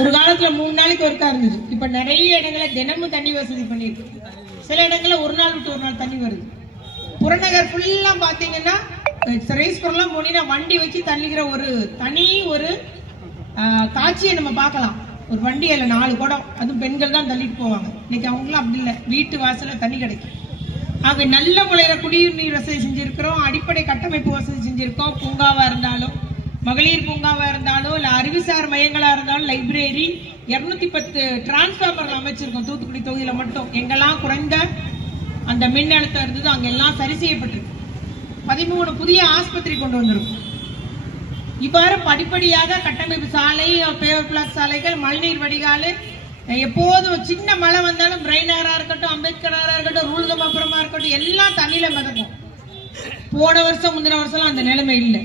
ஒரு காலத்துல 3 நாளைக்கு ஒருக்கா இருந்தது. இப்ப நிறைய இடங்களை தினமும் தண்ணி வசதி பண்ணிருக்கு. சில இடங்கள்ல ஒரு நாள் விட்டு ஒரு நாள் தண்ணி வருது. புறநகர் ஃபுல்லா பாத்தீங்கன்னா ரேஸ்புரம்லாம் போனீங்கன்னா வண்டி வச்சு தள்ளிக்கிற ஒரு தனி ஒரு காட்சியை நம்ம பார்க்கலாம். ஒரு வண்டி அதுல 4 குடம், அதுவும் பெண்கள் தான் தள்ளிட்டு போவாங்க. இன்னைக்கு அவங்களாம் அப்படி இல்லை, வீட்டு வாசல்ல தண்ணி கிடைக்கும். ஆக நல்ல முறையில குடிநீர் வசதி செஞ்சிருக்கிறோம், அடிப்படை கட்டமைப்பு வசதி செஞ்சிருக்கோம். பூங்காவா இருந்தாலும், மகளிர் பூங்காவா இருந்தாலும், இல்ல அறிவுசார் மையங்களா இருந்தாலும், லைப்ரரி 210 டிரான்ஸ்பார்மர் அமைச்சிருக்கோம். தூத்துக்குடி தொகுதியில மட்டும் எங்கெல்லாம் குறைந்த அந்த மின் அழுத்தம் இருந்தது அங்கெல்லாம் சரி செய்யப்பட்டிருக்கு. 13 புதிய ஆஸ்பத்திரி கொண்டு வந்திருக்கும். இவ்வாறு படிப்படியாக கட்டமைப்பு சாலை, பேவர் பிளாக் சாலைகள், மழைநீர் வடிகால், எப்போதும் சின்ன மழை வந்தாலும் பிரைனரா இருக்கட்டும், அம்பேத்கரா இருக்கட்டும், ரூல்கமாபுரமா இருக்கட்டும், எல்லாம் தண்ணியில மிதக்கும். போன வருஷம் முந்தின வருஷம் அந்த நிலைமை இல்லை.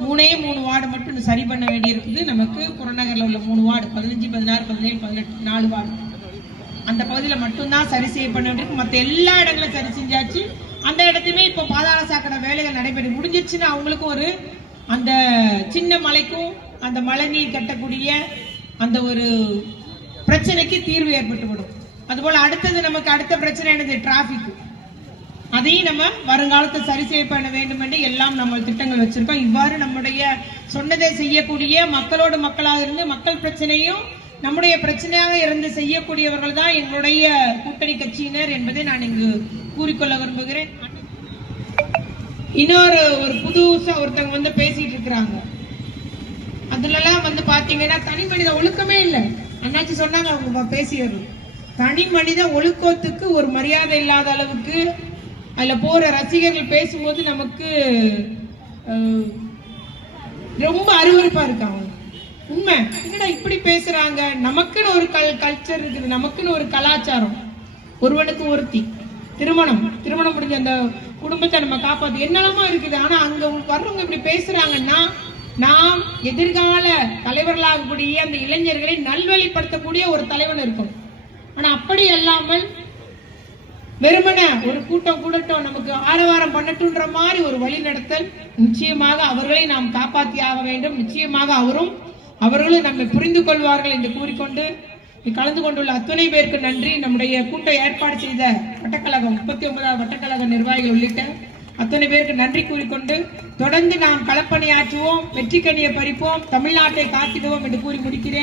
3 வார்டு மட்டும் சரி பண்ண வேண்டி இருக்குது. நமக்கு புறநகர்ல உள்ள 3 வார்டு 15, 16, 17, 18 4 வார்டு அந்த பகுதியில் மட்டும்தான் சரி செய்ய பண்ண வேண்டியிருக்கு. மற்ற எல்லா இடங்களும் சரி செஞ்சாச்சு. அந்த இடத்துமே இப்போ பாதாள சாக்கடை வேலைகள் நடைபெற முடிஞ்சிச்சுன்னா அவங்களுக்கும் ஒரு அந்த சின்ன மலைக்கும் அந்த மழை நீர் கட்டக்கூடிய அந்த ஒரு பிரச்சனைக்கு தீர்வு ஏற்பட்டுவிடும். அதுபோல அடுத்தது நமக்கு அடுத்த பிரச்சனை என்னது? டிராபிக். அதையும் நம்ம வருங்காலத்தை சரி செய்ய பண்ண வேண்டும் என்று எல்லாம் நம்ம திட்டங்கள் வச்சிருக்கோம். இவ்வாறு நம்முடைய சொன்னதை செய்யக்கூடிய மக்களோடு மக்களாக இருந்து மக்கள் பிரச்சனையும் நம்முடைய பிரச்சனையாக இருந்து செய்யக்கூடியவர்கள் தான் எங்களுடைய கூட்டணி கட்சியினர் என்பதை நான் இங்கு கூறிக்கொள்ள விரும்புகிறேன். இன்னொரு புதுசா ஒருத்தவங்க வந்து பேசிட்டு இருக்கிறாங்க. அதுலலாம் பாத்தீங்கன்னா தனி மனித ஒழுக்கமே இல்லை. அண்ணாச்சி சொன்னாங்க, அவங்க பேசியது தனி மனித ஒழுக்கத்துக்கு ஒரு மரியாதை இல்லாத அளவுக்கு அதுல போற ரசிகர்கள் பேசும்போது நமக்கு ரொம்ப அருவருப்பா இருக்காங்க. உண்மை என்னடா இப்படி பேசுறாங்க? நமக்குன்னு ஒரு கல்ச்சர் இருக்குது, நமக்குன்னு ஒரு கலாச்சாரம். ஒருவனுக்கு ஒருத்தி திருமணம் முடிஞ்ச அந்த குடும்பத்தை நம்ம காப்பாத்து என்னெல்லாமோ இருக்குது. ஆனா அங்க வர்றவங்க இப்படி பேசுறாங்கன்னா நாம் எதிர்கால தலைவர்களாகக்கூடிய அந்த இளைஞர்களை நல்வழிப்படுத்தக்கூடிய ஒரு தலைவன் இருக்கும். ஆனா அப்படி அல்லாமல் வெறுமன ஒரு கூட்டட்டும் நமக்கு ஆரவாரம் பண்ணட்டுன்ற மாதிரி ஒரு வழி நடத்தல், நிச்சயமாக அவர்களை நாம் காப்பாற்றி ஆக வேண்டும். நிச்சயமாக அவர்களும் நம்மை புரிந்து கொள்வார்கள் என்று கூறிக்கொண்டு கலந்து கொண்டுள்ள அத்தனை பேருக்கு நன்றி. நம்முடைய கூட்டம் ஏற்பாடு செய்த வட்டக்கழகம் 39வது வட்டக்கழக நிர்வாகிகள் உள்ளிட்ட அத்தனை பேருக்கு நன்றி கூறிக்கொண்டு தொடர்ந்து நாம் களப்பணியாற்றுவோம், வெற்றி கனியை பறிப்போம், தமிழ்நாட்டை காத்திடுவோம் என்று கூறி முடிக்கிறேன்.